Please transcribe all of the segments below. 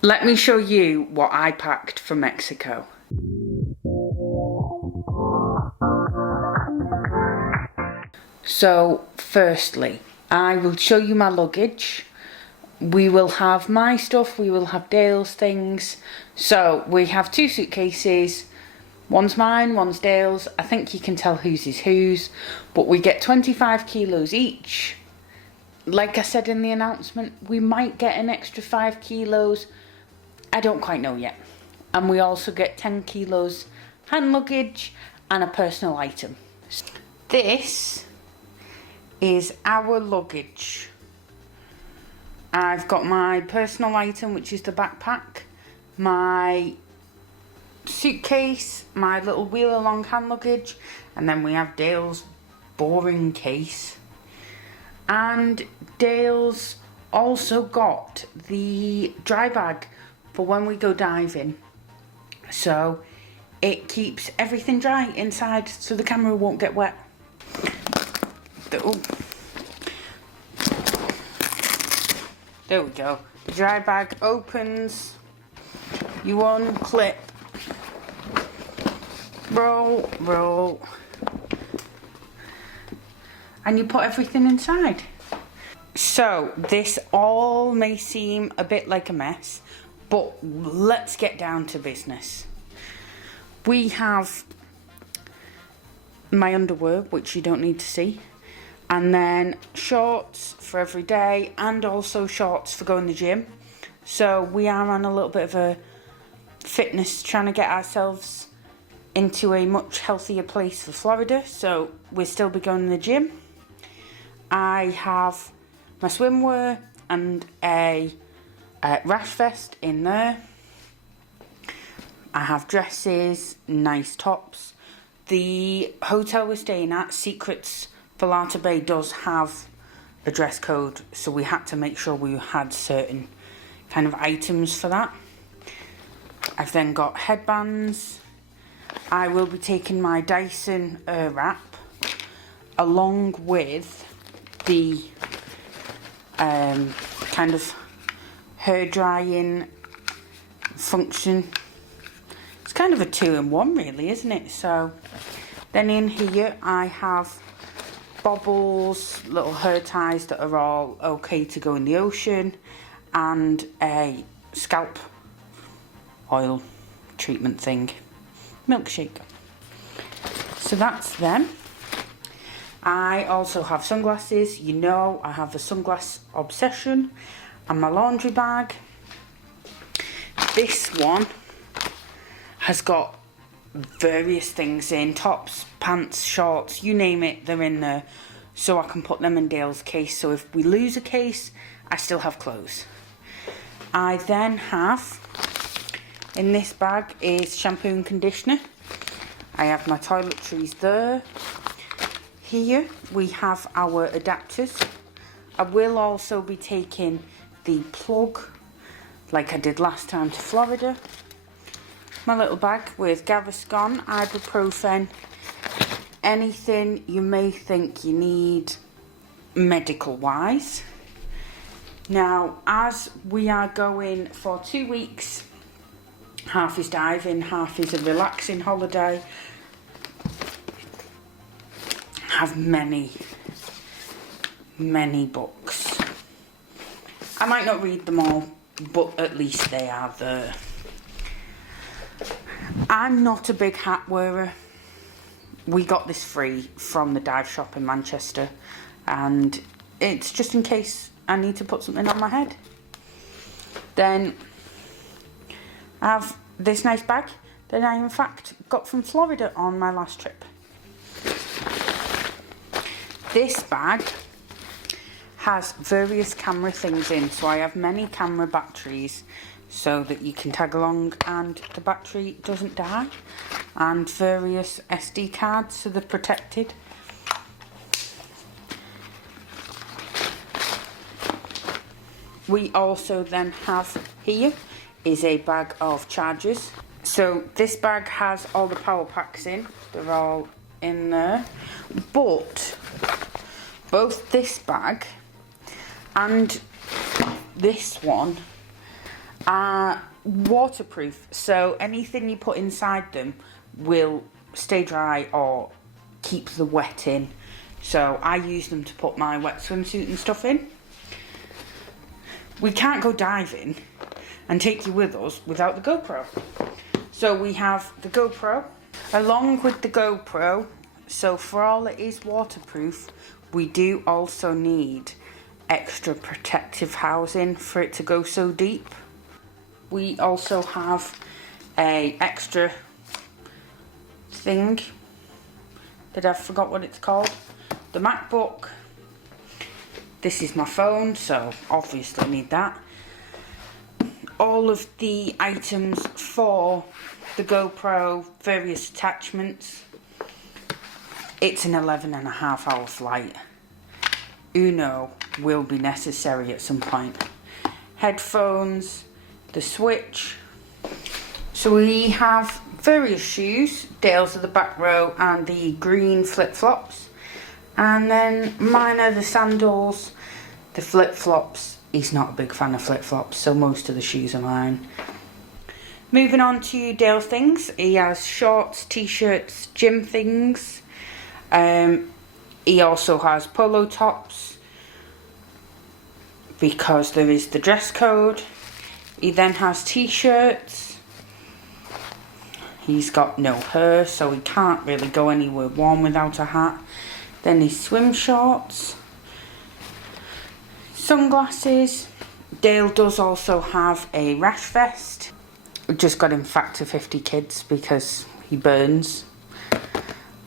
Let me show you what I packed for Mexico. So, firstly, I will show you my luggage. We will have my stuff, we will have Dale's things. So, we have 2 suitcases. One's mine, one's Dale's. I think you can tell whose is whose. But we get 25 kilos each. Like I said in the announcement, we might get an extra 5 kilos. I don't quite know yet. And we also get 10 kilos hand luggage and a personal item. This is our luggage. I've got my personal item, which is the backpack, my suitcase, my little wheel along hand luggage, and then we have Dale's boring case. And Dale's also got the dry bag for when we go diving. So it keeps everything dry inside so the camera won't get wet. There we go. The dry bag opens. You unclip. Roll, roll. And you put everything inside. So this all may seem a bit like a mess, but let's get down to business. We have my underwear, which you don't need to see, and then shorts for every day, and also shorts for going to the gym. So we are on a little bit of a fitness, trying to get ourselves into a much healthier place for Florida, so we'll still be going to the gym. I have my swimwear and a rash vest in there. I have dresses, nice tops. The hotel we're staying at, Secrets Vallarta Bay, does have a dress code, so we had to make sure we had certain kind of items for that. I've then got headbands. I will be taking my Dyson wrap along with the kind of hair drying function. It's kind of a 2-in-1 really, isn't it? So then in here I have bobbles, little hair ties that are all okay to go in the ocean, and a scalp oil treatment thing, milkshake. So that's them. I also have sunglasses. You know I have a sunglass obsession, and my laundry bag. This one has got various things in, tops, pants, shorts, you name it, they're in there, so I can put them in Dale's case, so if we lose a case I still have clothes. I then have, in this bag is shampoo and conditioner. I have my toiletries there. Here we have our adapters. I will also be taking the plug like I did last time to Florida. My little bag with Gaviscon, ibuprofen, anything you may think you need medical wise. Now, as we are going for 2 weeks, half is diving, half is a relaxing holiday, I have many books. I might not read them all, but at least they are there. I'm not a big hat wearer. We got this free from the dive shop in Manchester, and it's just in case I need to put something on my head. Then I have this nice bag that I in fact got from Florida on my last trip. This bag has various camera things in, so I have many camera batteries so that you can tag along and the battery doesn't die, and various SD cards so they're protected. We also then have here is a bag of chargers. So this bag has all the power packs in, they're all in there, but both this bag and this one are waterproof, so anything you put inside them will stay dry or keep the wet in. So I use them to put my wet swimsuit and stuff in. We can't go diving and take you with us without the GoPro. So we have the GoPro along with the GoPro. So for all it is waterproof, we do also need extra protective housing for it to go so deep. We also have a extra thing that I forgot what it's called. The MacBook. This is my phone, so obviously need that. All of the items for the GoPro, various attachments. It's an 11.5-hour flight. Uno will be necessary at some point. Headphones, the switch. So we have various shoes. Dale's are the back row and the green flip-flops. And then mine are the sandals, the flip-flops. He's not a big fan of flip-flops, so most of the shoes are mine. Moving on to Dale's things. He has shorts, t-shirts, gym things. He also has polo tops because there is the dress code. He then has t-shirts. He's got no hair, so he can't really go anywhere warm without a hat. Then his swim shorts, sunglasses. Dale does also have a rash vest. We just got him Factor 50 kids because he burns.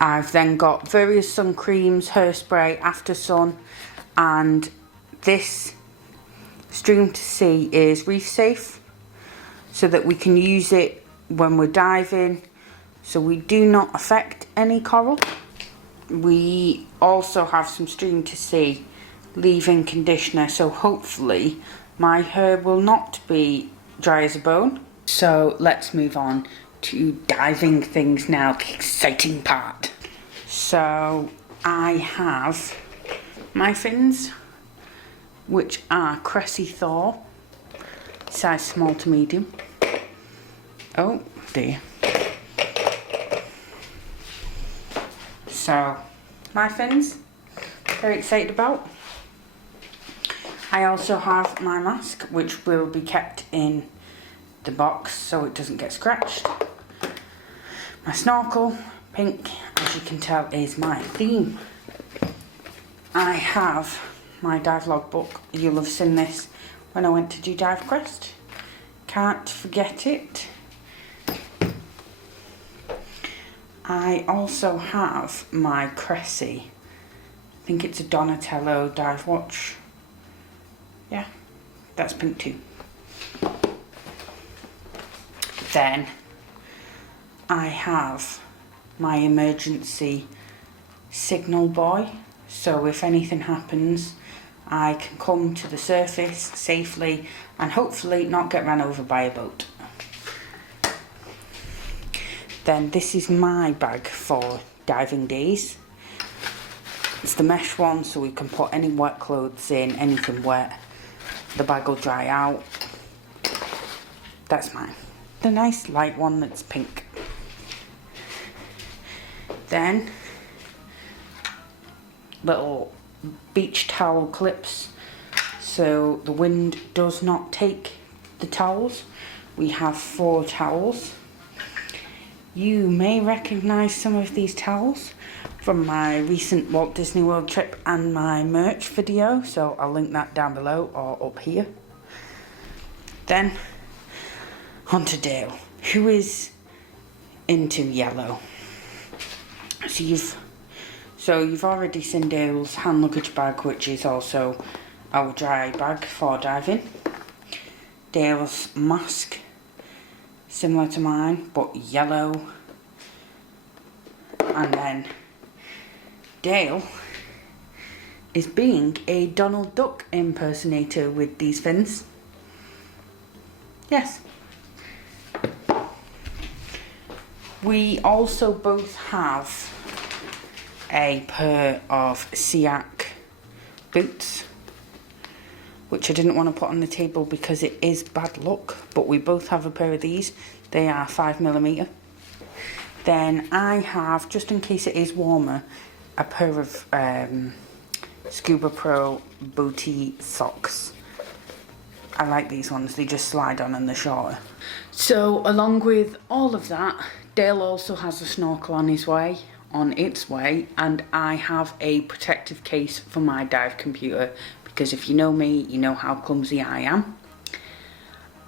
I've then got various sun creams, hairspray, after sun, and this Stream to Sea is reef safe so that we can use it when we're diving so we do not affect any coral. We also have some Stream to Sea leave-in conditioner, so hopefully my hair will not be dry as a bone. So let's move on to diving things now, the exciting part. So I have my fins, which are Cressy Thor, size small to medium. Oh dear. So my fins, very excited about. I also have my mask, which will be kept in the box so it doesn't get scratched. My snorkel, pink, as you can tell, is my theme. I have my dive log book. You'll have seen this when I went to do Dive Quest. Can't forget it. I also have my Cressy. I think it's a Donatello dive watch. Yeah, that's pink too. Then I have my emergency signal buoy, so if anything happens I can come to the surface safely and hopefully not get run over by a boat. Then this is my bag for diving days. It's the mesh one, so we can put any wet clothes in, anything wet. The bag will dry out. That's mine. The nice light one that's pink. Then little beach towel clips so the wind does not take the towels. We have 4 towels. You may recognise some of these towels from my recent Walt Disney World trip and my merch video, so I'll link that down below or up here. Then onto Dale, who is into yellow. So you've already seen Dale's hand luggage bag, which is also our dry bag for diving. Dale's mask, similar to mine, but yellow. And then Dale is being a Donald Duck impersonator with these fins. Yes. We also both have a pair of SEAC boots. which I didn't want to put on the table because it is bad luck, but we both have a pair of these. They are 5mm. Then I have, just in case it is warmer, a pair of Scuba Pro booty socks. I like these ones, they just slide on and they're shorter. So along with all of that, Dale also has a snorkel on its way, and I have a protective case for my dive computer, because if you know me, you know how clumsy I am.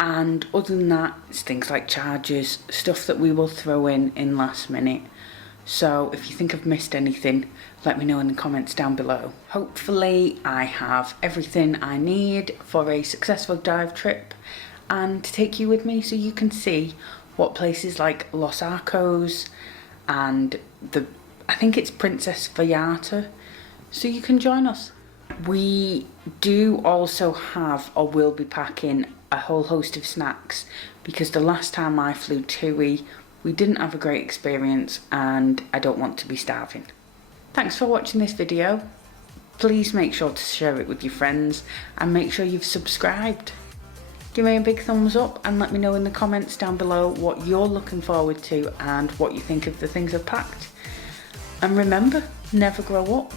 And other than that, it's things like chargers, stuff that we will throw in last minute. So if you think I've missed anything, let me know in the comments down below. Hopefully I have everything I need for a successful dive trip and to take you with me so you can see what places like Los Arcos and I think it's Princess Vallarta, so you can join us. We do also have, or will be packing, a whole host of snacks, because the last time I flew TUI, we didn't have a great experience and I don't want to be starving. Thanks for watching this video. Please make sure to share it with your friends and make sure you've subscribed. Give me a big thumbs up and let me know in the comments down below what you're looking forward to and what you think of the things I've packed. And remember, never grow up.